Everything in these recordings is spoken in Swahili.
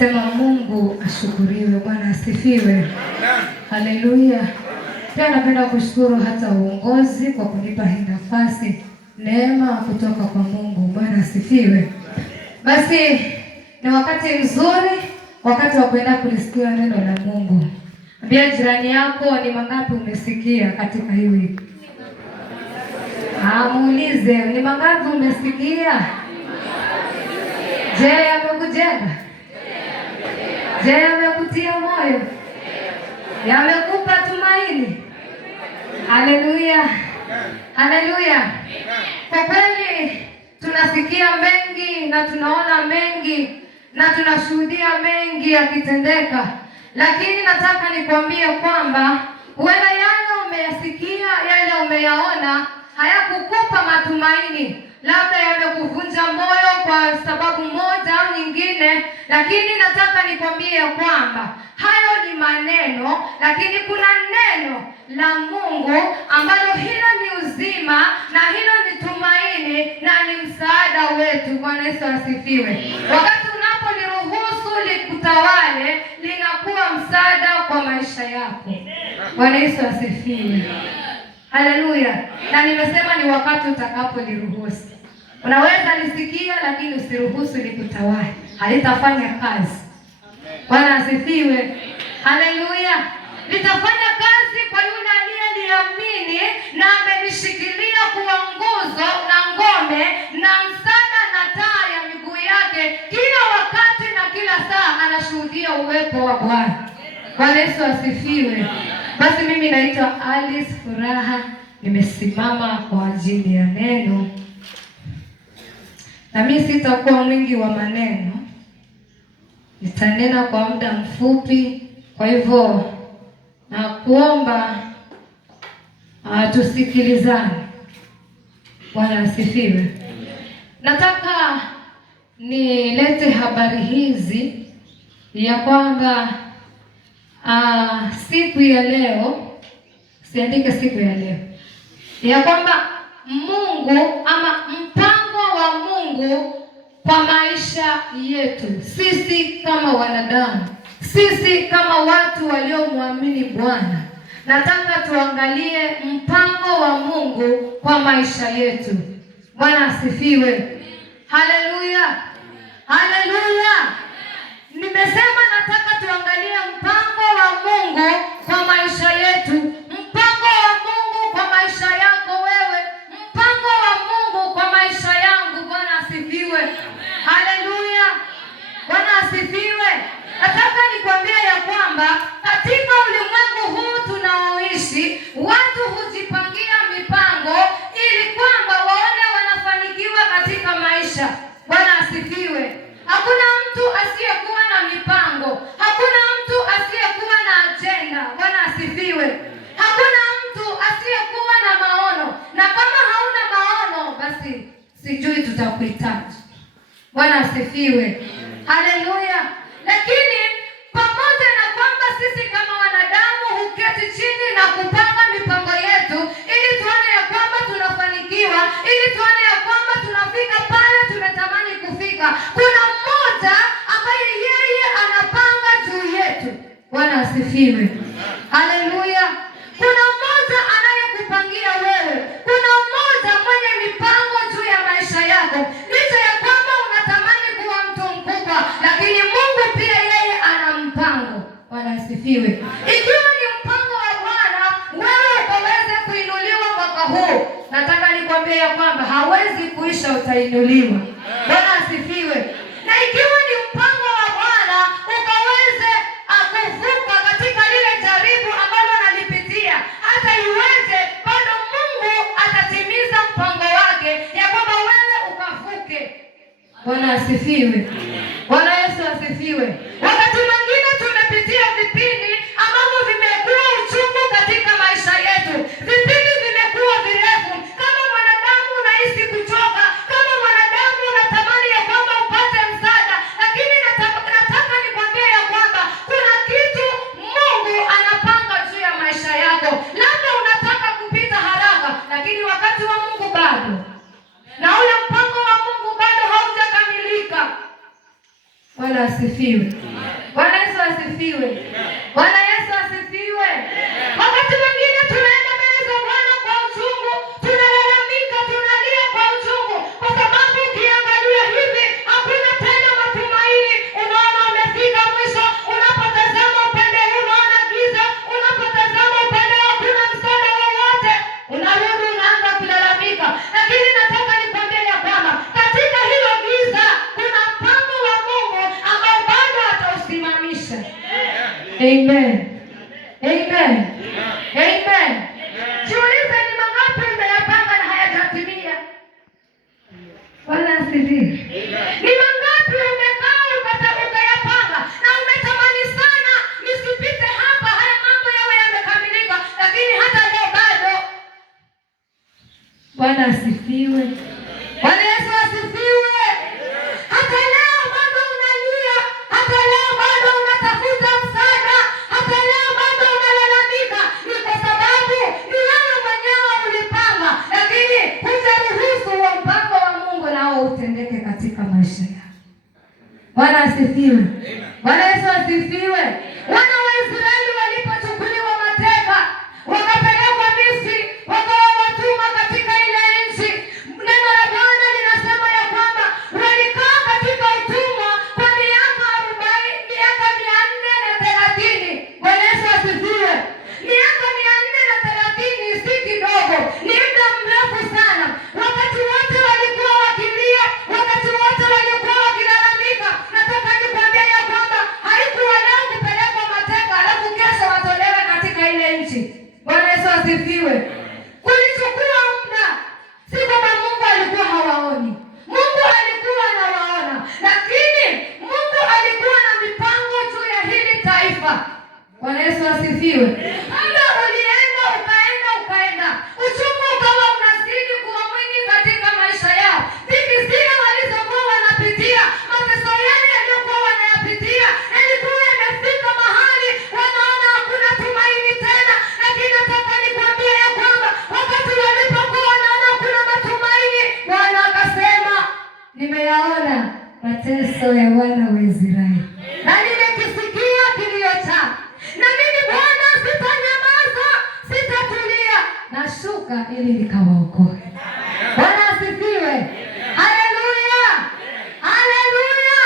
Sema Mungu ashukuriwe. Bwana asifiwe. Haleluya. Pia napenda kushukuru hata uongozi kwa kunipa hii nafasi, neema kutoka kwa Mungu. Bwana asifiwe. Basi ni wakati mzuri, wakati wa kwenda kulisikia neno la Mungu. Ambia jirani yako, ni mangapi umesikia katika hii wiki? Muulize, ni mangapi umesikia? Je, yamekujenga? Je, yamekutia moyo? Yamekupa tumaini? Haleluya. Haleluya. Kwa kweli tunasikia mengi na tunaona mengi na tunashuhudia mengi yakitendeka, lakini nataka nikwambie kwamba huenda yale umeyasikia, yale umeyaona hayakukupa matumaini, labda yamekuvunja moyo kwa sababu moja au nyingine, lakini nataka nikwambie kwamba hayo ni maneno, lakini kuna neno la Mungu ambalo hilo ni uzima na hilo ni tumaini na ni msaada wetu. Bwana Yesu asifiwe. Wakati unapoliruhusu likutawale, linakuwa msaada kwa maisha yako. Bwana Yesu asifiwe. Haleluya. Na nimesema ni wakati utakapoliruhusu. Unaweza lisikia lakini usiruhusu likutawale, halitafanya kazi. Bwana asifiwe. Haleluya. Litafanya kazi kwa yule aliyeliamini na amelishikilia kuwa nguzo na ngome na msaada na taa ya miguu yake, kila wakati na kila saa anashuhudia uwepo wa Bwana. Bwana Yesu asifiwe. Basi mimi naitwa Alice Furaha, nimesimama kwa ajili ya neno. Na mimi sitakuwa mwingi wa maneno, nitanena kwa muda mfupi. Kwa hivyo na kuomba tusikilizane. Bwana asifiwe. Nataka nilete habari hizi ya kwamba siku ya leo, siandike siku ya leo, ya kwamba Mungu ama mpango wa Mungu kwa maisha yetu sisi kama wanadamu, sisi kama watu waliomwamini Bwana. Nataka tuangalie mpango wa Mungu kwa maisha yetu. Bwana asifiwe. Haleluya. Haleluya. Nimesema nataka tuangalie mpango wa Mungu kwa maisha yetu, mpango wa Mungu kwa maisha yako wewe, mpango wa Mungu kwa maisha yangu. Bwana asifiwe. Haleluya. Bwana asifiwe. Nataka nikwambie ya kwamba katika ulimwengu huu tunaoishi, watu hujipangia mipango ili kwamba waone wanafanikiwa katika maisha. Bwana asifiwe. Hakuna mtu asiyekuwa na mipango, hakuna mtu asiyekuwa na agenda. Bwana asifiwe. Hakuna mtu asiyekuwa na maono, na kama hauna maono basi sijui tutakuhitaji. Bwana asifiwe. Haleluya. Lakini pamoja na kwamba sisi kama wanadamu huketi chini na kupanga mipango yetu ili tuone ya kwamba tunafanikiwa, ili tuone ya kwamba tunafika pale tumetamani kufika, kuna mmoja ambaye yeye anapanga juu yetu. Bwana asifiwe. Haleluya. Kuna mmoja anayekupangia wewe, kuna mmoja mwenye mipango juu ya maisha yako. Licha ya kwamba unatamani kuwa mtu mkubwa, lakini Mungu pia yeye ana mpango. Bwana asifiwe. Ikiwa ni mpango wa Bwana wewe ukaweze kuinuliwa mwaka huu, nataka nikwambie ya kwamba hawezi kuisha, utainuliwa. Bwana asifiwe. Na ikiwa ni mpango wa Bwana ukaweze kuvuka katika lile jaribu ambalo nalipitia, hata iweje bado Mungu atatimiza mpango wake ya kwamba wewe ukavuke. Bwana asifiwe. Bwana Yesu asifiwe. Wakati mwingine tumepitia vipindi ambavyo vimekuwa uchungu katika maisha yetu. Vipindi vimekuwa virefu. Kama mwanadamu unahisi kuchoka, kama mwanadamu unatamani ya kwamba upate msaada, lakini nataka nikwambie ya kwamba kuna kitu Mungu anapanga juu ya maisha yako. Labda unataka kupita haraka, lakini wakati wa Mungu bado, na ule mpango wa Mungu bado haujakamilika. Bwana asifiwe. asifiwe. Bwana Yesu asifiwe. Bwana Yesu asifiwe. Wakati mwingine tunaenda mbele za Bwana kwa uchungu, tunalalamika, tunalia kwa uchungu, kwa sababu ukiangalia hivi hakuna tena matumaini. Unaona umefika mwisho, unapotazama upande huu unaona giza, unapotazama upande huu hakuna msaada wowote, unarudi unaanza kulalamika. Lakini nataka nikwambie ya kwamba katika hilo giza kuna mpango wa Mungu ambao bado atausimamisha. Amen. Amen. Amen. Jiulize ni mangapi umeyapanga na hayajatimia? Bwana asifiwe. Ni mangapi umekaa ukayapanga na umetamani sana nisipite hapa, haya mambo yawe yamekamilika, lakini hata leo bado. Bwana asifiwe. Bwana Yesu asifiwe. Hata leo bado unalia, hata leo bado unatafuta msaada, hata leo bado unalalamika. Ni kwa sababu ni wewe mwenyewe ulipanga, lakini hujaruhusu wa mpango wa Mungu nao utendeke katika maisha yako. Bwana asifiwe. Bwana Yesu asifiwe. Wana wa Israeli walipochukuliwa mateka wakapelekwa Misri, wakawa watumwa katika ile nchi, neno la Bwana linasema ya kwamba walikaa katika utumwa kwa miaka 40, miaka 430. Bwana Yesu asifiwe. Miaka 430 si kidogo, ni muda mrefu sana. Wakati wote walikuwa wakilia, wakati wote walikuwa wakilalamika. Nataka nikwambie ya kwamba haikuwa leo kupelekwa mateka alafu kesho watolewe katika ile nchi. Bwana Yesu asifiwe. Kulichukua muda. Si kwamba Mungu alikuwa hawaoni. Mungu alikuwa anawaona, lakini Mungu alikuwa na mipango juu ya hili taifa. Bwana Yesu asifiwe. Muda ulienda ukaenda, uchungu ukawa unazidi kuwa mwingi katika maisha yao. Dhiki zile walizokuwa wanapitia, mateso yale yaliyokuwa wanayapitia, yalikuwa yamefika mahali wanaona hakuna tumaini tena. Lakini nataka nikwambie ya kwamba wakati walipokuwa wanaona hakuna matumaini, Bwana akasema, nimeyaona mateso ya wana wa Israeli na nimekisikia kilio chao, na mimi Bwana sitanyamaza, sitatulia, nashuka ili nikawaokoe. Bwana asifiwe. Haleluya. Haleluya.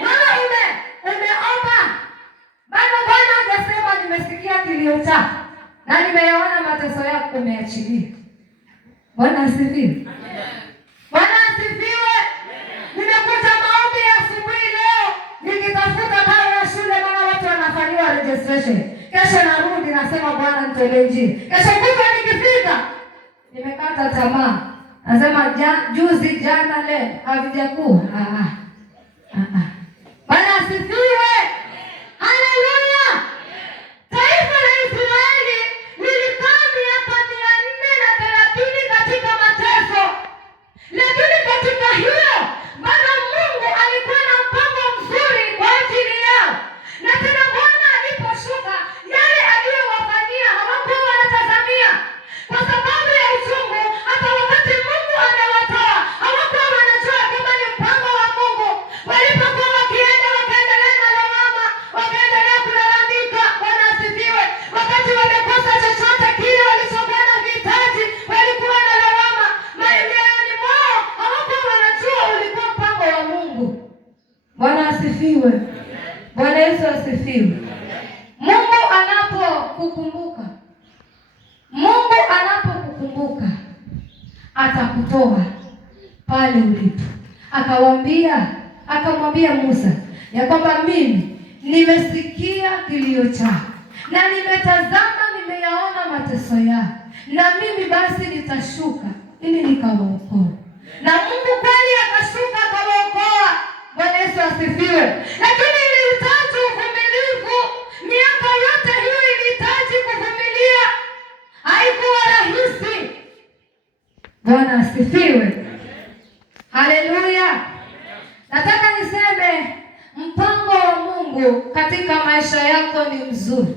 Wewe umeomba bado Bwana hajasema nimesikia kilio chako na nimeyaona mateso yako, umeachilia. Bwana asifiwe. Bwana asifiwe. Nimekuja maombi ya asubuhi leo nikitafuta karo ya shule, maana watu wanafanyiwa registration. Kesho narudi nasema Bwana nitolee njia. Kesho kutwa nikifika nimekata tamaa. Nasema juzi jana leo havijakuwa. Bwana asifiwe. Haleluya. Taifa la Israeli lilikaa miaka 430 katika mateso. Lakini katika hiyo bado Mungu alikuwa na mpango mzuri kwa ajili yao. Na tena Bwana aliposhuka, yale aliyowafanyia hawakuwa wanatazamia. Kwa sababu ya uchungu, hata wakati Mungu anawatoa hawakuwa wanajua kama ni mpango wa Mungu. Walipokuwa wakienda, wakaendelea na lawama, wakaendelea kulalamika. Bwana asifiwe. Wakati wamekosa chochote kile walichokuwa na vihitaji, walikuwa na lawama. Mioyoni mwao hawakuwa wanajua ulikuwa mpango wa Mungu. Bwana asifiwe. Bwana Yesu asifiwe. Mungu anapokukumbuka, atakutoa pale ulipo. Akamwambia Musa ya kwamba mimi nimesikia kilio chako na nimetazama, nimeyaona mateso yako, na mimi basi nitashuka ili nikawaokoe. Na Mungu kweli akashuka akawaokoa. Bwana Yesu asifiwe. Lakini ilihitaji uvumilivu. Miaka yote hiyo ilihitaji kuvumilia. Haikuwa rahisi. Bwana asifiwe. Haleluya. Nataka niseme mpango wa Mungu katika maisha yako ni mzuri.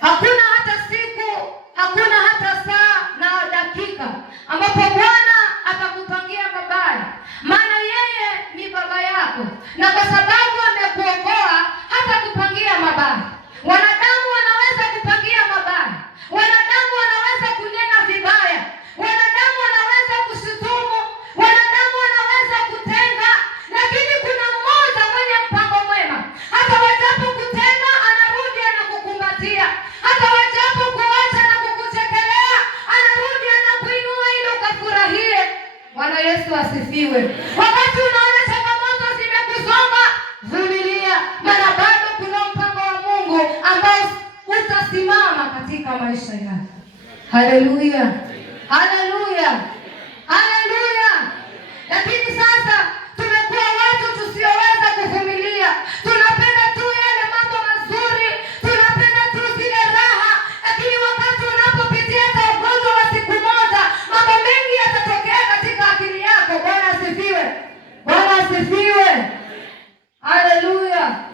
Hakuna hata siku, hakuna hata saa na dakika ambapo Bwana atakupangia mabaya, maana yeye ni baba yako, na kwa sababu amekuokoa Wanadamu wanaweza kupangia mabaya, wanadamu wanaweza kunena vibaya, wanadamu wanaweza kushutumu, wanadamu wanaweza kutenga, lakini kuna mmoja mwenye mpango mwema. Hata wajapo kutenga, anarudi anakukumbatia. Hata wajapo kuacha na kukuchekelea, anarudi anakuinua ili ukafurahie. Bwana Yesu asifiwe. Wakati unaona changamoto zimekusonga, vumilia, maana bado kuna mpango wa Mungu ambao utasimama katika maisha yako. Haleluya, haleluya, haleluya. Lakini sasa tumekuwa watu tusioweza kuvumilia. Tunapenda tu yale mambo mazuri, tunapenda tu zile raha, lakini wakati unapopitia hata ugonjwa wa siku moja, mambo mengi yatatokea katika akili yako. Bwana asifiwe, Bwana asifiwe, haleluya.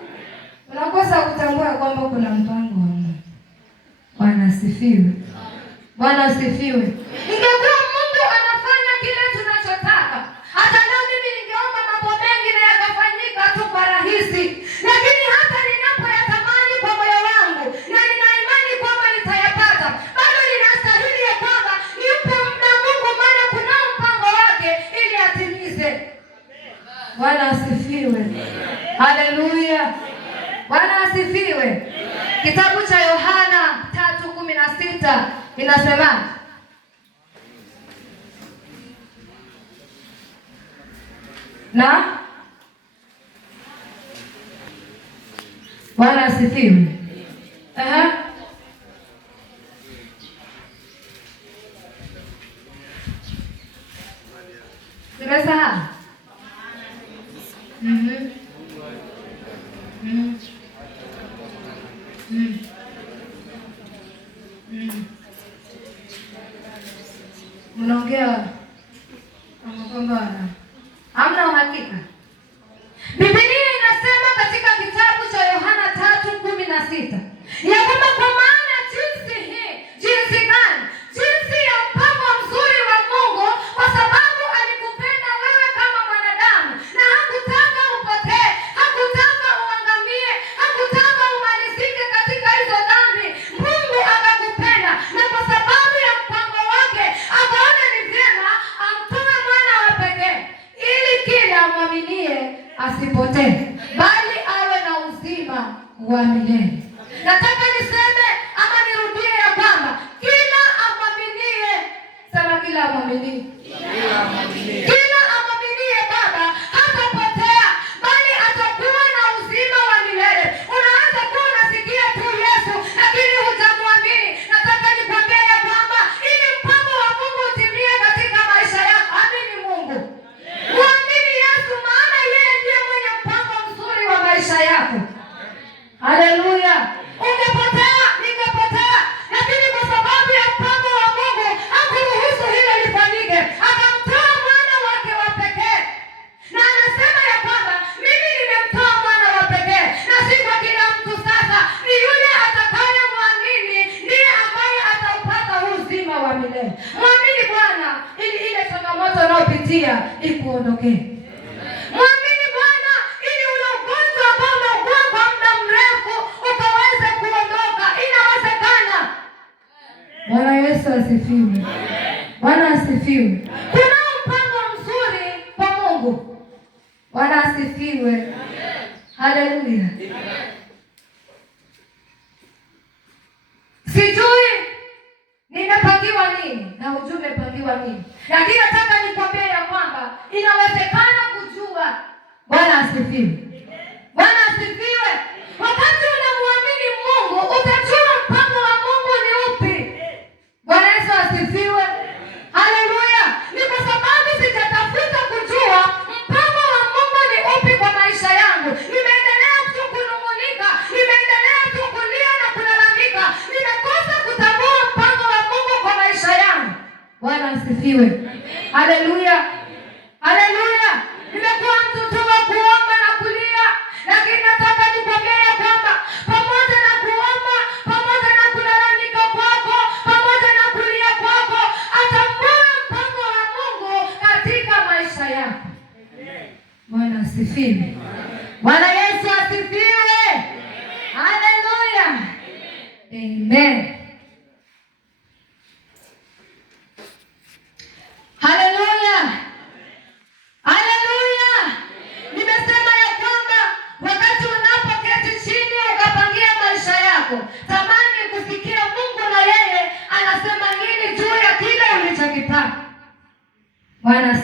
Unakosa kutambua kwamba kuna mpango wa Mungu. Bwana asifiwe, Bwana asifiwe. Ingekuwa Mungu anafanya kile tunachotaka, hata leo mimi ningeomba mambo mengi na yakafanyika tu kwa rahisi, lakini hata ninapoyatamani kwa moyo wangu na nina imani kwamba nitayapata, bado ninastahili ya kwamba nimpe muda Mungu, maana kuna mpango wake ili atimize. Bwana asifiwe, haleluya, Bwana asifiwe. Kitabu cha Yohana 3:16 inasema, na Bwana asifiwe. Nimesahau. Unaongea kwamba hamna uhakika. Biblia inasema katika kitabu cha Yohana 3:16 ya kwamba kwa maana jinsi gani ya mpango mzuri wa Mungu, kwa sababu alikupenda wewe kama mwanadamu na hakutaka upotee, hakutaka uangamie, hakutaka umalizike katika hizo dhambi. Mungu akakupenda, na kwa sababu ya mpango wake akaona ni vyema amtoe mwana wa pekee ili kila amwaminie asipotee, bali awe na uzima wa milele. Nataka niseme ama nirudie ya kwamba kila amwaminie, sema kila amwaminie, kila amwaminie Baba hatapotea, bali atakuwa na uzima wa milele. Unaweza kuwa unasikia tu Yesu lakini hujamwamini. Nataka nikwambie ya kwamba ili mpango wa Mungu utimie katika maisha yako, amini Mungu, muamini Yesu, maana yeye ndiye mwenye mpango mzuri wa maisha yako. Haleluya. Ungepotea, ningepotea, lakini kwa sababu ya mpango wa Mungu hakuruhusu hilo lifanyike, akamtoa mwana wake wa pekee. Na anasema ya kwamba mimi nimemtoa mwana wa pekee, na si kwa kila mtu. Sasa ni yule atakayemwamini ndiye ambaye ataupata uzima wa milele. Mwamini Bwana ili ile changamoto unayopitia ikuondokee. Mwamini Bwana ili ule ugonjwa ambao unaugua kwa muda mrefu ukaweze kuondoka. Inawezekana. Bwana Yesu asifiwe. Bwana asifiwe. Kuna mpango mzuri kwa Mungu. Bwana asifiwe. Haleluya. Sijui nimepangiwa nini na hujui umepangiwa nini, lakini nataka nikwambie ya kwamba inawezekana kujua. Bwana asifiwe. Bwana asifiwe. Wakati unamwamini Mungu utajua mpango wa Mungu ni upi. Bwana Yesu asifiwe. Haleluya. Ni kwa sababu sijatafuta kujua mpango wa Mungu ni upi kwa maisha yangu, nimeendelea tu kunung'unika, nimeendelea tu kulia na kulalamika, nimekosa kutambua mpango wa Mungu kwa maisha yangu. Bwana asifiwe. Haleluya. Haleluya. Nimekuwa mtu tu wa kuomba na kulia, lakini nataka nikwambie ya kwamba pamoja na kuomba, pamoja na kulalamika kwako, pamoja na kulia kwako, atambua mpango wa Mungu katika maisha yako. Bwana asifiwe. Bwana Yesu asifiwe. Haleluya.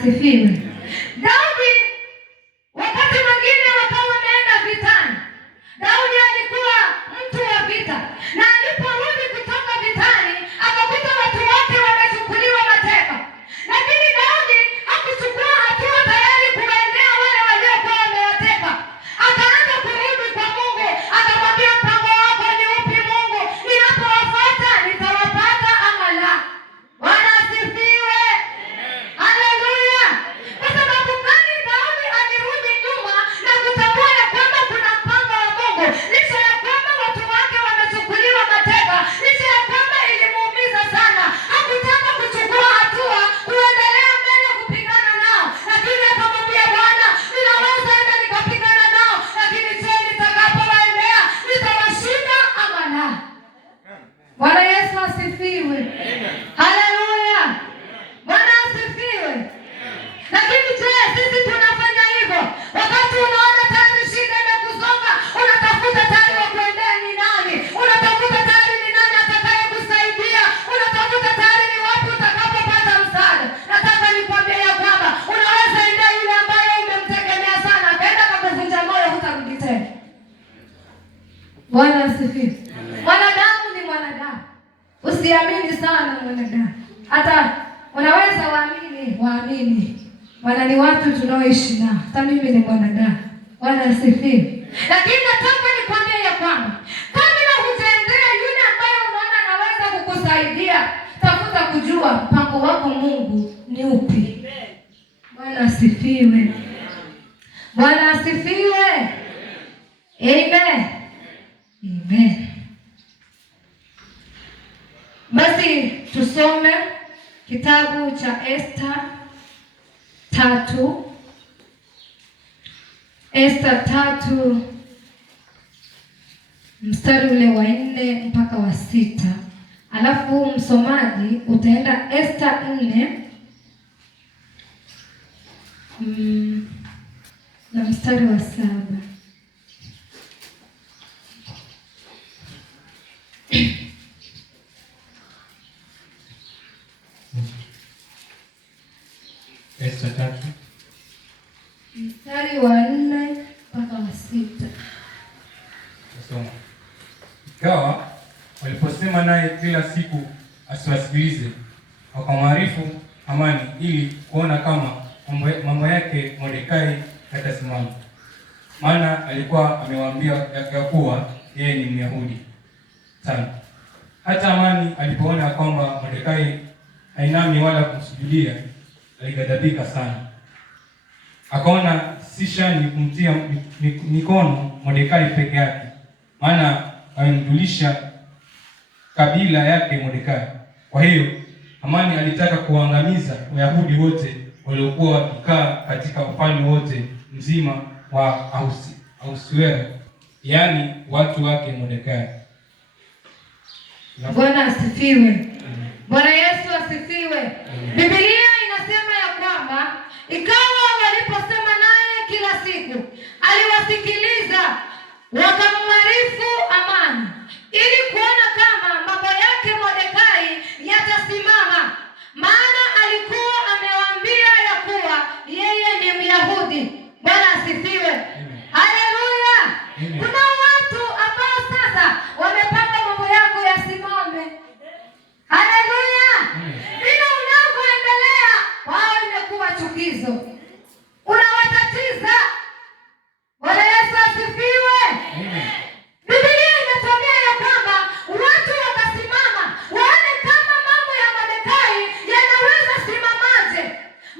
asifiwe. Daudi wakati mwingine wakawa wameenda vitani. Daudi alikuwa mtu wa vita, na aliporudi kutoka vitani akakuta watu wote wamechukuliwa mateka, lakini Daudi hakuchukua hatua tayari kuwaendea wale waliokuwa wamewateka. Akaanza kurudi kwa Mungu, akamwambia, mpango wako ni upi Mungu? Ninapowafuata nitawapata ama la? Bwana asifiwe. Haleluya. Kwa sababu gani Daudi alirudi nyuma na kutambua ya kwamba kuna mpango wa Mungu, licha ya kwamba watu wake wamechukuliwa mateka, licha ya kwamba ilimuumiza sana, hakutaka kuchukua hatua kuendelea mbele kupigana nao, lakini akamwambia Bwana, ninaweza enda nikapigana nao, lakini je, nitakapowaendea nitawashinda ama la? Bwana Yesu asifiwe. Haleluya. Bwana asifiwe. Lakini je, sisi tunafanya hivyo? Wakati unaona tayari shida imekusonga, unatafuta tayari wa kuendea ni nani? Unatafuta tayari ni nani atakaye kusaidia? Unatafuta tayari ni wapi utakapopata msaada? Nataka nikwambie ya kwamba unaweza endea yule ambaye umemtegemea sana, akaenda akakuvunja moyo, hutarudi tena. Bwana asifiwe. Mwanadamu ni mwanadamu. Usiamini sana mwanadamu. Hata unaweza waamini. Wana ni watu tunaoishi nao. Hata mimi ni mwanadamu. Bwana asifiwe. Lakini nataka nikwambie ya kwamba kabla hujaendea yule ambaye unaona anaweza kukusaidia, tafuta kujua mpango wako Mungu ni upi. Bwana asifiwe. Bwana asifiwe. Amen. Amen. Basi tusome kitabu cha Esta 3. Esta 3 mstari ule wa 4 mpaka wa 6. Alafu msomaji utaenda Esta 4 na mstari wa 7. Esta 3 mstari wa 4 mpaka wa 6. Nasoma. Ikawa waliposema naye kila siku asiwasikilize, wakamwarifu Hamani ili kuona kama mambo yake Mordekai yatasimama, maana alikuwa amewaambia ya kuwa yeye ni Myahudi sana. Hata Hamani alipoona kwamba Mordekai hainami wala kumsujudia, alighadhabika sana. Akaona si shani kumtia mikono Mordekai peke yake, maana amemjulisha kabila yake Mordekai. Kwa hiyo Hamani alitaka kuangamiza Wayahudi wote waliokuwa wakikaa katika ufalme wote mzima wa Ahasuero, yaani watu wake Mordekai. Bwana asifiwe. Bwana Yesu asifiwe. Biblia inasema ya kwamba ikawa waliposema naye kila siku, aliwasikiliza, wakamwarifu Hamani ili kuona kama mambo yake Mordekai yatasimama, maana alikuwa amewaambia ya kuwa yeye ni Myahudi. Bwana asifiwe. Haleluya. Kuna watu ambao sasa wamepanga mambo yako yasimame. Haleluya. Bila unavyoendelea, wao imekuwa chukizo, unawatatiza. Bwana Yesu asifiwe. Biblia inatuambia ya kwamba watu wakasimama waone kama mambo ya Mordekai yanaweza simamaje,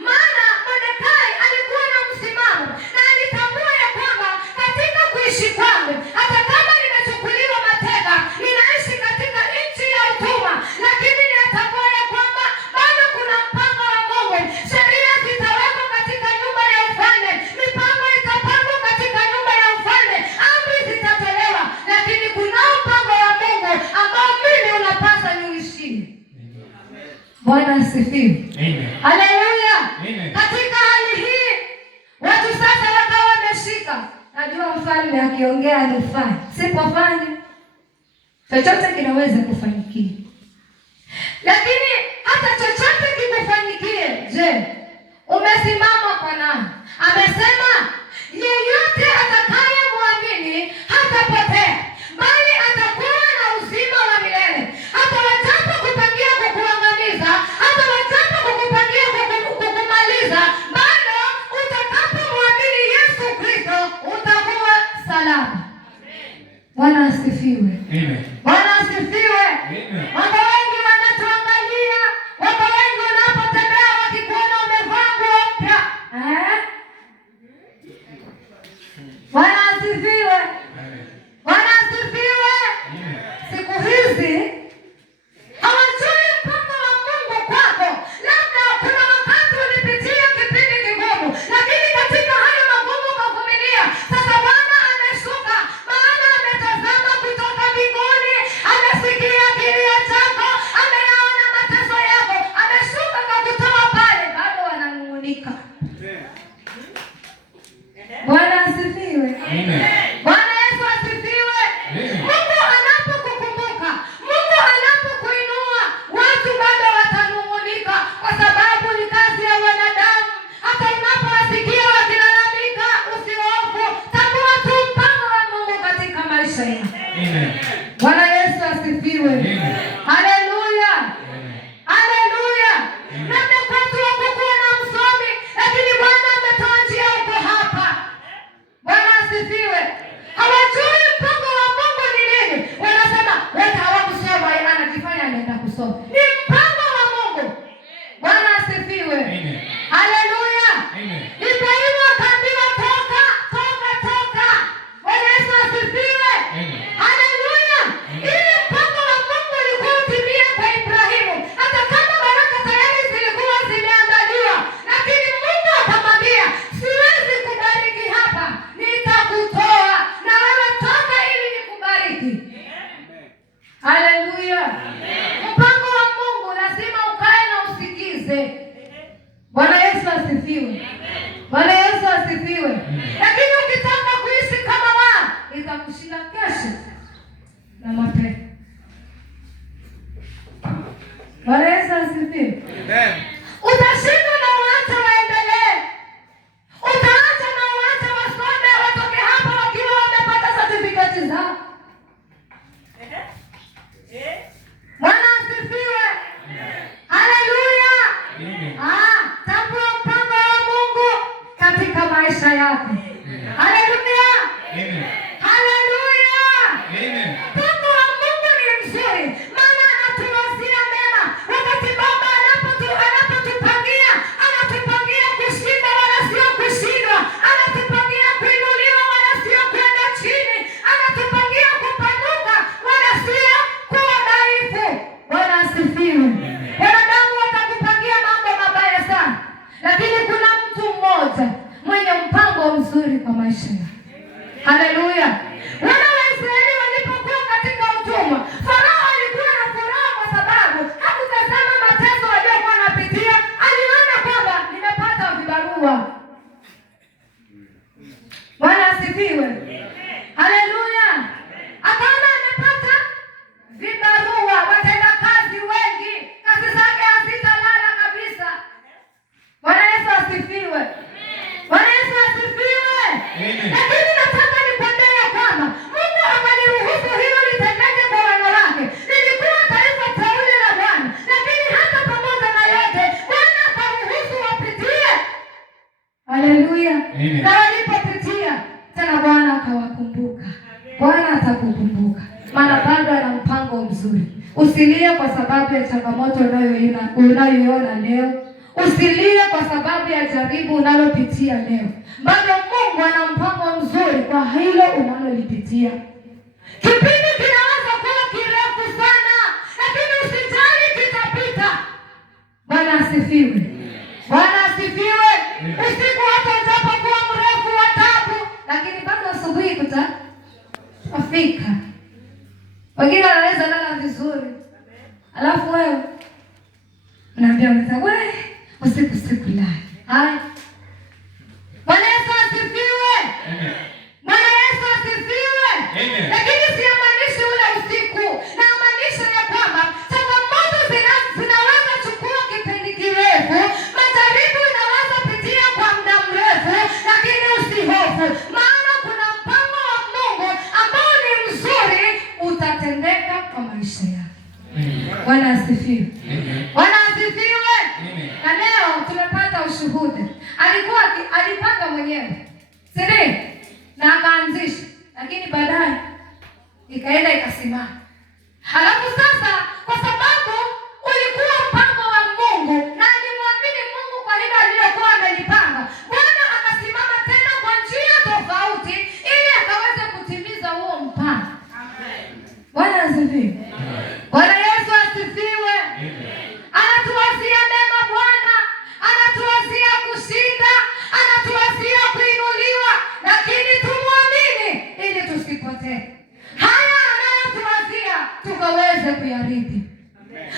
maana Mordekai alikuwa na msimamo na alitambua ya kwamba katika kuishi kwangu, hata kama nimechukuliwa mateka, ninaishi katika nchi ya utumwa, lakini ninatambua ya kwamba bado kuna mpango wa Mungu. Sheria zitawekwa katika nyumba ya ufalme, mipango itapangwa katika nyumba ya ufalme, amri zitatolewa, lakini kuna mpango wa Mungu ambao mimi unapasa niuishi. Bwana asifiwe. Haleluya. Katika hali hii watu sasa wakawa wameshika, najua mfalme akiongea anufanya, sipofanya chochote kinaweza kufanikiwa. Lakini hata chochote kikufanyikie, je, umesimama kwa nani? Amesema yeyote atakayemwamini hatapotea, bali atakuwa na uzima wa milele. Hata wajapo kupangia kukuangamiza, hata wajapo kukupangia kukumaliza, bado utakapomwamini Yesu Kristo utakuwa salama. Bwana asifiwe. Amen. Bwana asifiwe. Watu wengi wanatuangalia, watu wengi wanapotembea wakikuona umevaa nguo mpya. Bwana asifiwe. Bwana asifiwe. Siku hizi hawajui mpango wa Mungu kwako. Labda kuna wakati ulipitia kipindi kigumu, lakini katika hayo magumu ukavumilia. Sasa Bwana ameshuka, maana ametazama kutoka mbinguni, amesikia kilio chako, ameyaona mateso yako, ameshuka kakutoa pale, bado wananung'unika. Bwana asifiwe. Bwana Yesu asifiwe. Mungu anapokukumbuka, Mungu anapokuinua, watu bado watanung'unika, kwa sababu ni kazi ya wanadamu. Hata unapowasikia wakilalamika, usihofu, tambua tu mpango wa Mungu katika maisha yako. Bwana Yesu asifiwe. Haleluya. Haleluya. Labda kwetu hakukuwa na msomi, lakini Bwana ametoa njia huko hapa. Bwana asifiwe. Hawajui mpango wa Mungu ni nini. Wanasema wote hawakusoma, anajifanya anaenda kusoma. Ni mpango wa Mungu. Bwana asifiwe. Haleluya. Ibrahimu akaambiwa toka, toka, toka. Bwana Yesu asifiwe. Haleluya. Ili mpango wa Mungu ulikuwa utimie kwa Ibrahimu. Hata kama baraka tayari zilikuwa zimeandaliwa, lakini Mungu akamwambia, siwezi kubariki hapa, nitakutoa na wewe toka ili nikubariki. Haleluya. Mpango wa Mungu lazima ukae na usikize. Bwana Yesu asifiwe. Bwana Yesu asifiwe. Lakini ukitaka kuishi kama wao, itakushinda kesho na mapema. Bwana Yesu asifiwe. Utashindwa na uache waendelee. Utaacha na uache wasome, watoke hapa wakiwa wamepata certificate zao. Bwana asifiwe. Haleluya. Tambua mpango wa Mungu katika maisha yako. Haleluya. Haleluya. Mpango wa Mungu ni mzuri, maana anatuwazia mema. Wakati Baba anapotupangia, anatupangia kushinda wala sio kushindwa, anatupangia kuinuliwa wala sio kwenda chini, anatupangia kupanuka wala sio kuwa dhaifu. Bwana asifiwe. Wanadamu watakupangia mambo mabaya sana, lakini kuna mtu mmoja mwenye mpango mzuri kwa maisha yako. Haleluya. Wana wa Israeli walipokuwa katika utumwa, Farao alikuwa na furaha kwa sababu hakutazama mateso waliokuwa wanapitia. Aliona kwamba nimepata vibarua. Bwana asifiwe. Haleluya. Akaona amepata vibarua, watenda kazi wengi, kazi zake hazitalala kabisa. Bwana Yesu asifiwe. Bwana Yesu asifiwe. Lakini nataka nikwambie ya kwamba Mungu ameniruhusu hilo litendeke kwa wanawake. Nilikuwa taifa teule la Bwana, lakini hata pamoja na yote Bwana akaruhusu wapitie. Haleluya. Na walipopitia tena Bwana akawakumbuka. Bwana atakukumbuka, maana bado ana mpango mzuri. Usilie kwa sababu ya changamoto unayoiona leo. Usilie kwa sababu ya jaribu unalopitia leo. Bado Mungu ana mpango mzuri kwa hilo unalolipitia. Kipindi kinaweza kuwa kirefu sana, lakini usijali, kitapita. Bwana asifiwe. Bwana asifiwe. Usiku hata ujapokuwa mrefu wa taabu, lakini bado asubuhi kutafika. Wengine wanaweza lala vizuri, alafu wewe unaambia mtu wewe usiku lala. Haya. Bwana Yesu asifiwe. Bwana Yesu asifiwe. Lakini simaanishi ule usiku, na maanisha ya kwamba changamoto zinaweza chukua kipindi kirefu, majaribu inaweza Bwana asifiwe. Bwana asifiwe. Na leo tumepata ushuhuda. Alipanga mwenyewe, si ndio? Na akaanzisha, lakini baadaye ikaenda ikasimama. Halafu sasa, kwa sababu ulikuwa mpango wa Mungu na alimwamini Mungu kwa hilo alilokuwa amelipanga, Bwana akasimama tena kwa njia tofauti ili akaweze kutimiza huo mpango. Bwana asifiwe. Bwana Yesu asifiwe. Anatuwazia mema Bwana, anatuwazia kushinda, anatuwazia kuinuliwa, lakini tumwamini ili tusipotee. Haya anayotuwazia tukaweze kuyarithi.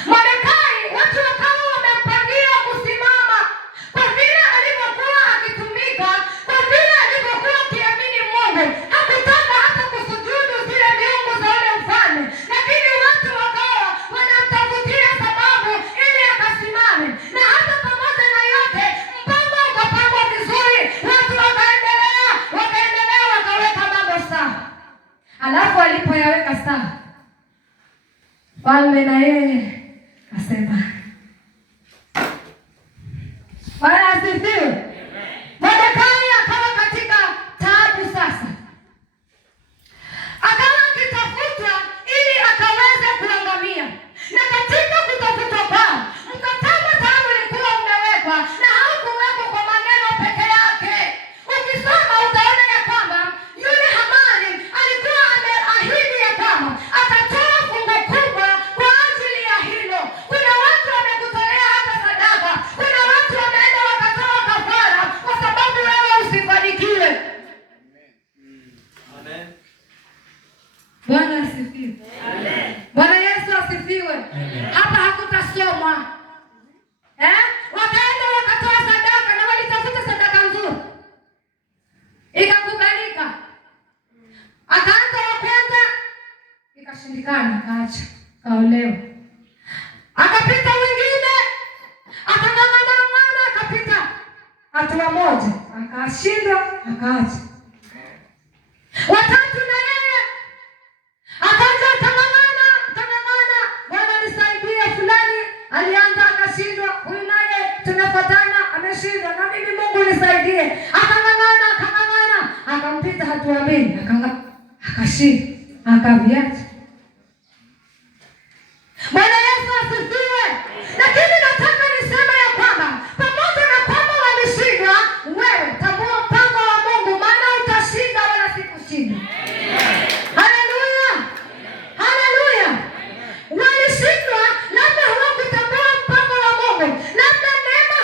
Mordekai, watu wakawa wamempangia kusimama kwa vile alivyokuwa akitumika, kwa vile alivyokuwa akiamini Mungu. Hakutaka hata kusujudu zile miungu za ule mfalme, lakini watu wakawa wanamtafutia sababu ili akasimame. Na hata pamoja na yote, mpango ukapangwa vizuri, watu wakaendelea, wakaweka mambo sawa. Alafu alipoyaweka sawa, mfalme na yeye asema, Bwana asifiwe. Mordekai akawa katika taabu sasa, akawa akitafutwa ili akaweze kuangamia. Na katika kutafutwa kwao, mkataba tayari ulikuwa umewekwa, na haukuwekwa kwa maneno peke yake. Ukisoma utaona ya kwamba yule Hamani alikuwa ameahidi ya kwamba atatoa fungu kubwa kwa ajili ya hilo. Kuna watu wamekutolea hata sadaka, kuna watu wameenda wakatoa kafara kwa sababu wewe usifanikiwe. Amen. Bwana asifiwe. Bwana Yesu asifiwe. Hapa hakutasomwa. Wakaenda wakatoa sadaka na walitafuta sadaka nzuri, ikakubalika. Akaanza wa kwanza, ikashindikana, akaacha, kaolewa. Akapita wengine, akang'ang'ana, akapita hatua moja, akashindwa, akaacha. Watatu na yeye akaanza akang'ang'ana, Bwana nisaidie fulani, alianza akashindwa. Huyu naye tunafuatana, ameshindwa, na mimi Mungu nisaidie. Akang'ang'ana, akampita hatua mbili, akashindwa, akaviacha. Bwana Yesu asifiwe. Lakini nataka niseme ya kwamba pamoja na kwamba walishindwa, wewe tambua mpango wa Mungu, maana utashinda wala sikushinda. Haleluya, haleluya. Walishindwa, labda hawakutambua mpango wa Mungu, labda neema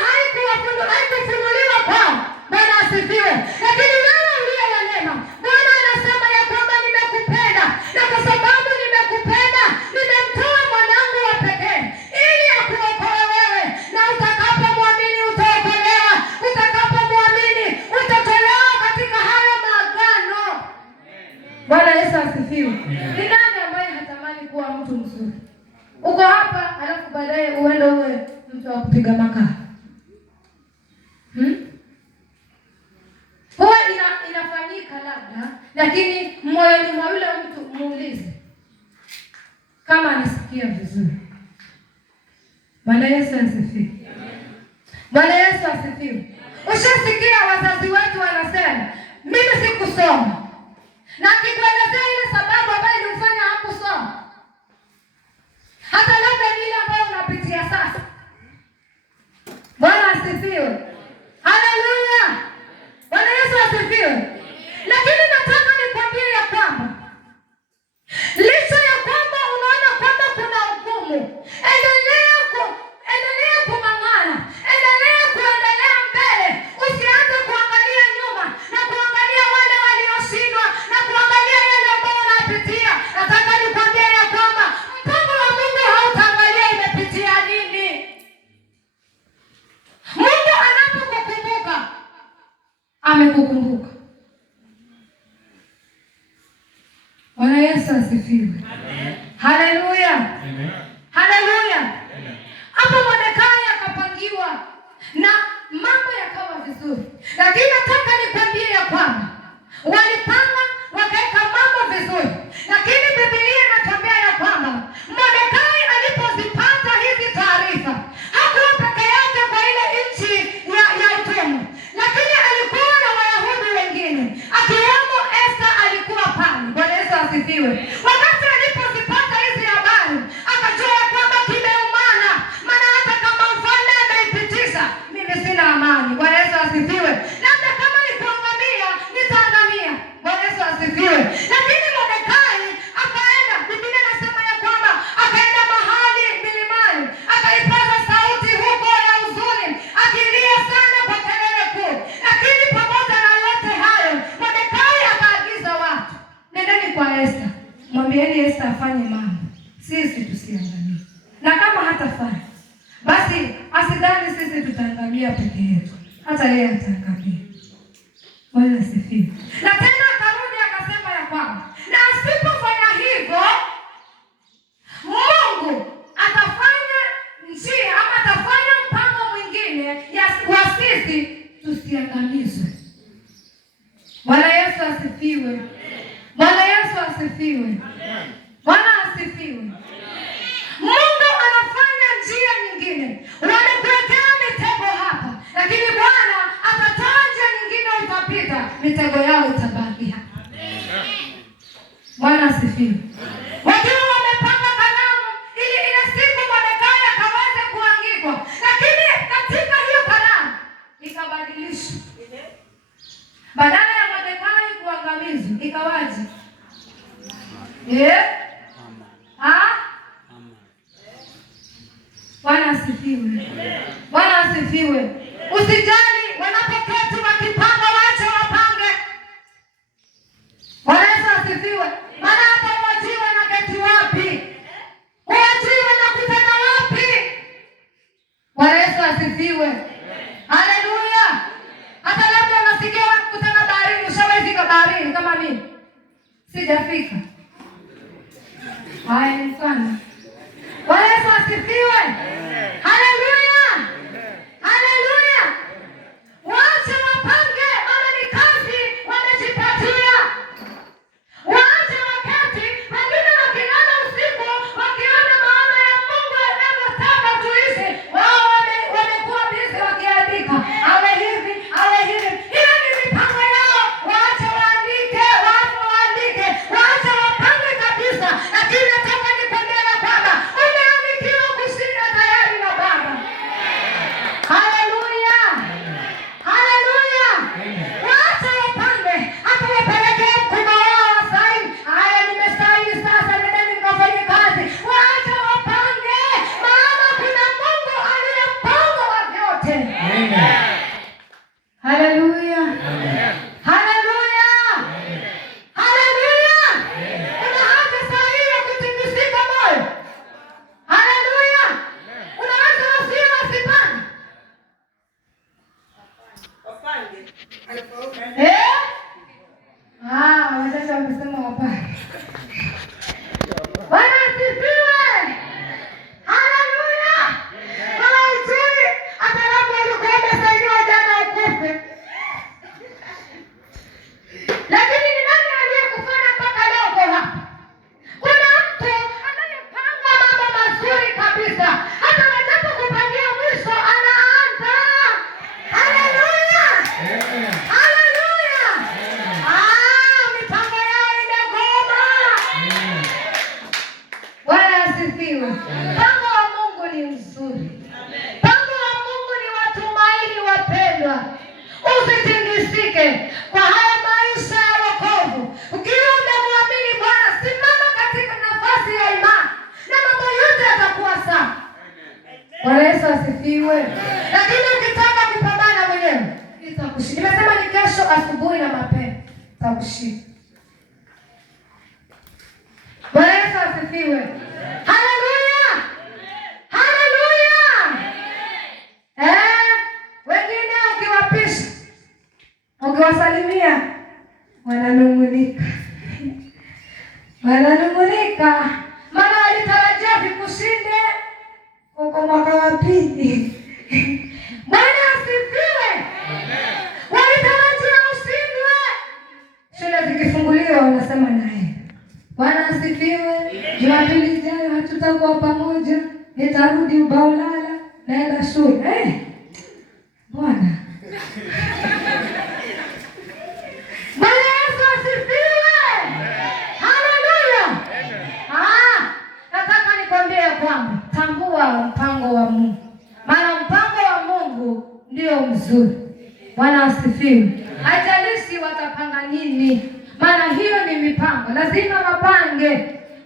haikufunuliwa kwao. Bwana asifiwe. Lakini wewe uliye wa neema, Bwana anasema ya kwamba nimekupenda, na kwa sababu nimekupenda, nimemtoa mwanangu wa pekee ili akuokoe wewe, na utakapomwamini utaokolewa, utakapomwamini utatolewa katika hayo maagano. Bwana Yesu asifiwe. Ni nani ambaye hatamani kuwa mtu mzuri? Uko hapa alafu baadaye uende uwe mtu wa kupiga makaa. Huwa inafanyika labda, lakini moyoni mwa yule mtu muulize kama anasikia vizuri. Bwana Yesu asifiwe. Bwana Yesu asifiwe. Ushasikia wazazi wetu wanasema, mimi sikusoma, na akikuelezea ile sababu ambayo ilimfanya hakusoma, hata labda ni ile ambayo unapitia sasa. Bwana asifiwe. Haleluya. Bwana Yesu asifiwe. Lakini nataka nikwambie ya kwamba licha ya kwamba unaona kwamba kuna ugumu, endelea kung'ang'ana, kuendelea mbele. Usianze kuangalia nyuma na kuangalia wale walioshindwa na kuangalia yale ambayo unapitia. Nataka nikwambie ya kwamba mpango wa Mungu hautaangalia imepitia nini. Mungu anapokukumbuka, amekukumbuka. Bwana Yesu asifiwe. Haleluya. Haleluya. Hapo Mordekai akapangiwa na mambo yakawa vizuri, lakini nataka nikwambie ya kwamba walipanga wakaweka mambo vizuri, lakini Biblia inatuambia ya kwamba Mordekai alipozipanga asifiwe. Wakati alipozipata hizi habari akajua kwamba kimeumana, maana hata kama mfalme ameipitisha mimi sina amani. Bwana Yesu asifiwe. Labda kama ni kuangamia nitaangamia. Bwana Yesu asifiwe. Lakini Mordekai akaenda, Biblia inasema ya kwamba akaenda mahali milimani, akaipaza sauti huko ya huzuni, akilia sana kwa kelele kuu. Lakini pamoja na yote hayo, Mordekai akaagiza watu, nendeni kwa Esta, mwambieni Esta afanye mambo, sisi tusiangamie. Na kama hatafanya, basi asidhani sisi tutaangamia peke yetu, hata yeye ataangamia. Bwana asifiwe. Na tena akarudi akasema ya kwamba na asipofanya hivyo, Mungu atafanya njia ama atafanya mpango mwingine wa sisi tusiangamizwe. Bwana Yesu asifiwe. Bwana Yesu asifiwe. Bwana asifiwe. Mungu anafanya njia nyingine. Wamekuletea mitego hapa, lakini Bwana atatoa njia nyingine, utapita, mitego yao itabaki hapa. Bwana asifiwe. Wakiwa wamepanga kalamu ili ile siku Mordekai akaweze kuangikwa, lakini katika hiyo kalamu ikabadilishwa. Badala ya Mordekai kuangamizwa ikawaje? Bwana asifiwe. Bwana asifiwe. Usijali wanapoketi wakipanga, wache wapange. Bwana Yesu asifiwe. Maana hata wajui wanaketi wapi, wajui wanakutana wapi. Bwana Yesu asifiwe. Haleluya. Hata labda unasikia wanakutana baharini. Ushawahi fika baharini kama mimi? Sijafika. Haya ni sana. Bwana Yesu asifiwe. Haleluya. Haleluya. Waache wapange, maana ni kazi wamejipatia. Waache wakati wengine wakilala usiku wakiona maana ya Mungu anavyotaka tuishi, wao wamekuwa bizi wakiandika awe hivi awe hivi. Hiyo ni mipango yao. Waache waandike, waache waandike, waache wapange kabisa. Lakini nataka nikwambie ya kwamba umeandikiwa kushinda tayari na Baba. Haleluya. Haleluya. Waache wapange, hata wapelekee mkubwa wao wasaini. Haya, nimesaini sasa, nendeni mkafanye kazi. Waache wapange, maana kuna Mungu aliye mpango wa vyote. Haleluya. Haleluya. Haleluya. Una haja saa hii ya kutikisika moyo. Haleluya. Unaweza wasio wasipange. Wazazi wamesema wapange. Bwana asifiwe. Haleluya. Kama ujui, hata labda ulikuwa umesaidiwa jana ukufe, lakini ni nani aliyekufanya mpaka leo uko hapa? Kuna mtu anayepanga mambo mazuri kabisa, hata wajapo kupangia mwisho anaanza. Haleluya. Haleluya. Mipango yao imegoma. Bwana asifiwe. Mpango wa Mungu ni mzuri. Mpango wa Mungu ni watumaini, wapendwa. Usitingisike kwa haya maisha ya wokovu. Ukiwa umemwamini Bwana, simama katika nafasi ya imani na mambo yote yatakuwa sawa. Bwana Yesu asifiwe. Lakini ukitaka kupambana mwenyewe, itakushinda. Nimesema ni kesho asubuhi na mapema, itakushinda. Bwana Yesu asifiwe. Haleluya. Haleluya. Wengine ukiwapisha, ukiwasalimia, wananung'unika. Wananung'unika, maana walitarajia vikushinde uko mwaka wa pili. Bwana asifiwe. Walitarajia ushindwe. Shule zikifunguliwa wanasema naye. Bwana asifiwe. Jumapili ijayo hatutakuwa pamoja, nitarudi Ubaulala, naenda shule. Bwana. Bwana Yesu asifiwe. Haleluya. mzuri. Bwana asifiwe. Haijalishi watapanga nini, maana hiyo ni mipango, lazima wapange.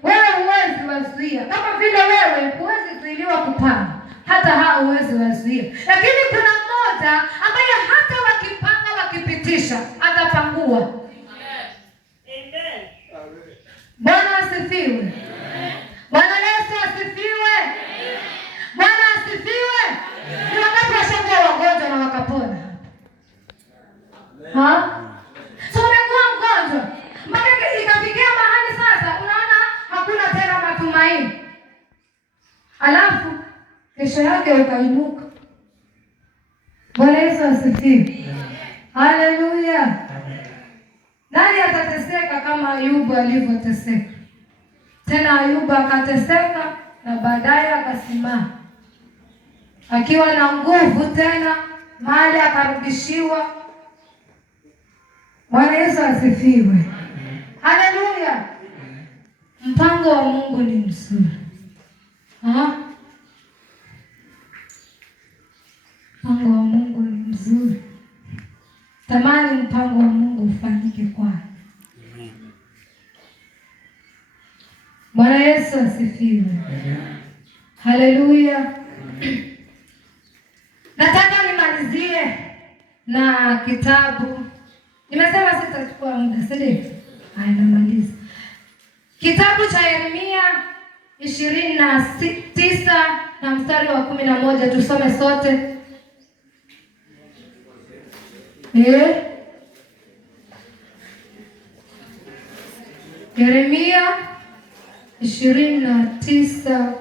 Wewe huwezi wazuia, kama vile wewe huwezi zuiliwa kupanga, hata hao huwezi wazuia. Lakini kuna mmoja ambaye hata wakipanga, wakipitisha, atapangua. Bwana asifiwe. Bwana Yesu asifiwe. Bwana asifiwe. Ni wangapi washakuwa wagonjwa na wakapona? So umekuwa mgonjwa mpaka ikafikia mahali sasa unaona hakuna tena matumaini, alafu kesho yake ukainuka. Bwana Yesu asifiwe. Haleluya. Nani atateseka kama Ayubu alivyoteseka? Tena Ayubu akateseka na baadaye akasimama akiwa na nguvu tena, mali akarudishiwa. Bwana Yesu asifiwe. Haleluya. Mpango wa Mungu ni mzuri. Mpango wa Mungu ni mzuri. Tamani mpango wa Mungu ufanyike kwako. Bwana Yesu asifiwe. Haleluya. Nataka nimalizie na kitabu. Nimesema sitachukua muda, si ndio? Haya, namaliza. Kitabu cha Yeremia 29 na mstari wa 11, tusome sote. Yeremia 29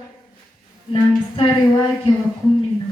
na mstari wake wa 11.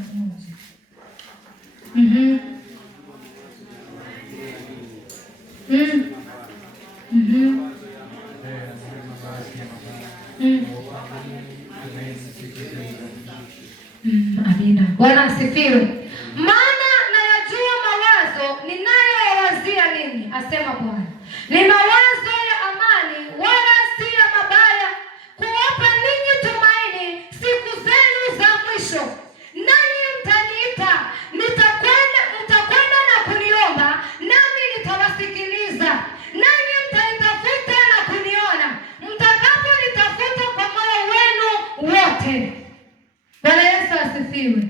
Amina. Bwana asifiwe. Maana nayajua mawazo ninayowazia ninyi, asema Bwana, ni mawazo ya amani, wala si ya mabaya, kuwapa ninyi tumaini siku zenu za mwisho. Nanyi mtaniita, mtakwenda na kuniomba, nami nitawasikiliza. Nanyi mtanitafuta na kuniona, mtakaponitafuta kwa moyo wenu wote. Bwana Yesu asifiwe.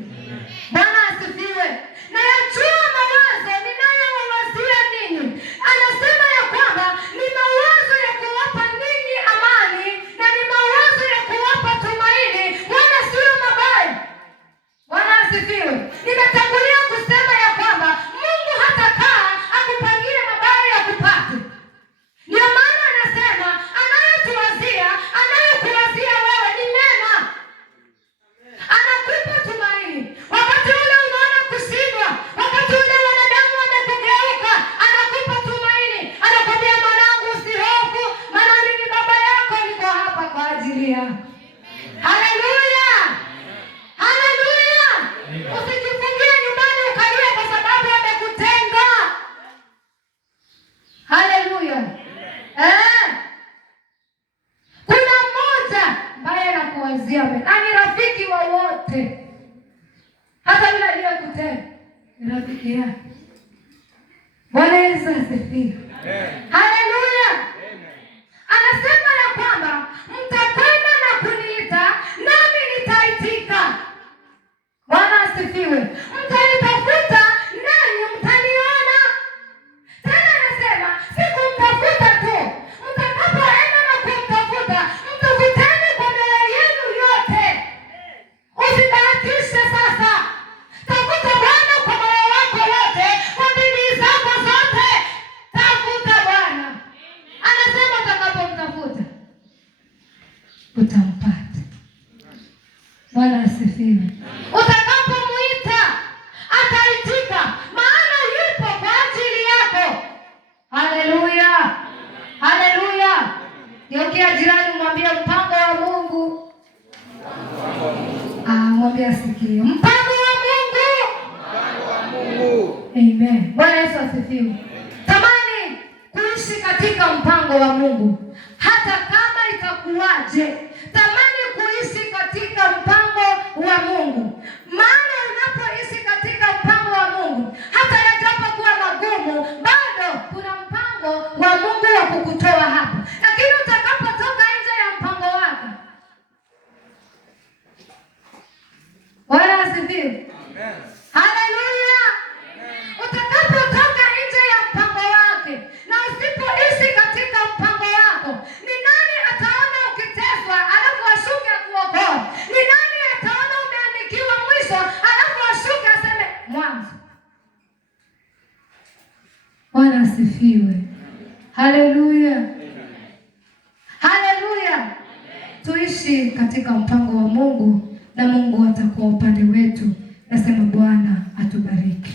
Bwana asifiwe. Nayajua mawazo ninayowazia ninyi. Anasema ya kwamba ni mawazo ya kuwapa ninyi amani na ni mawazo ya kuwapa tumaini, wala sio mabaya. Bwana asifiwe. Nimetangulia kusema ya kwamba Mungu hatakaa akupangie mabaya ya kupate. Ndio maana anasema anayokuwazia wewe ni mema. Anakupa tumaini wakati ule unaona kushindwa, wakati ule wanadamu wamekugeuka, anakupa tumaini. Anakwambia, mwanangu, usihofu, maana mimi baba yako niko hapa kwa ajili yako. Haleluya, haleluya. Usijifungie nyumbani ukalia kwa sababu amekutenga. Haleluya. Kuna mmoja ambaye anakuwazia mema, ni rafiki wa wote, hata yule aliyekutenga ni rafiki yake. Bwana Yesu asifiwe. Haleluya. Anasema ya kwamba mtakwenda na kuniita, nami nitaitika. Bwana asifiwe. Mtanitafuta nanyi mtaniona. Tena anasema sikumtafuta tu, mtakapoenda na kumtafuta, mtafuteni kwa mioyo yenu yote. Usibahatishe sasa. Tafuta Bwana kwa moyo wako wote, kwa bidii zako zote. Tafuta Bwana. Anasema utakapomtafuta utampata. Bwana asifiwe. Utakapomuita ataitika, maana yupo kwa ajili yako. Haleluya, haleluya. Geukia jirani, mwambie mpango wa Mungu. Mwambie asikie. Mpango wa Mungu. Amen. Bwana Yesu asifiwe. Tamani kuishi katika mpango wa Mungu, hata kama itakuwaje. Tamani kuishi katika mpango wa Mungu, maana unapoishi katika mpango wa Mungu Bwana asifiwe. Haleluya, haleluya. Tuishi katika mpango wa Mungu na Mungu atakuwa upande wetu. Nasema Bwana atubariki.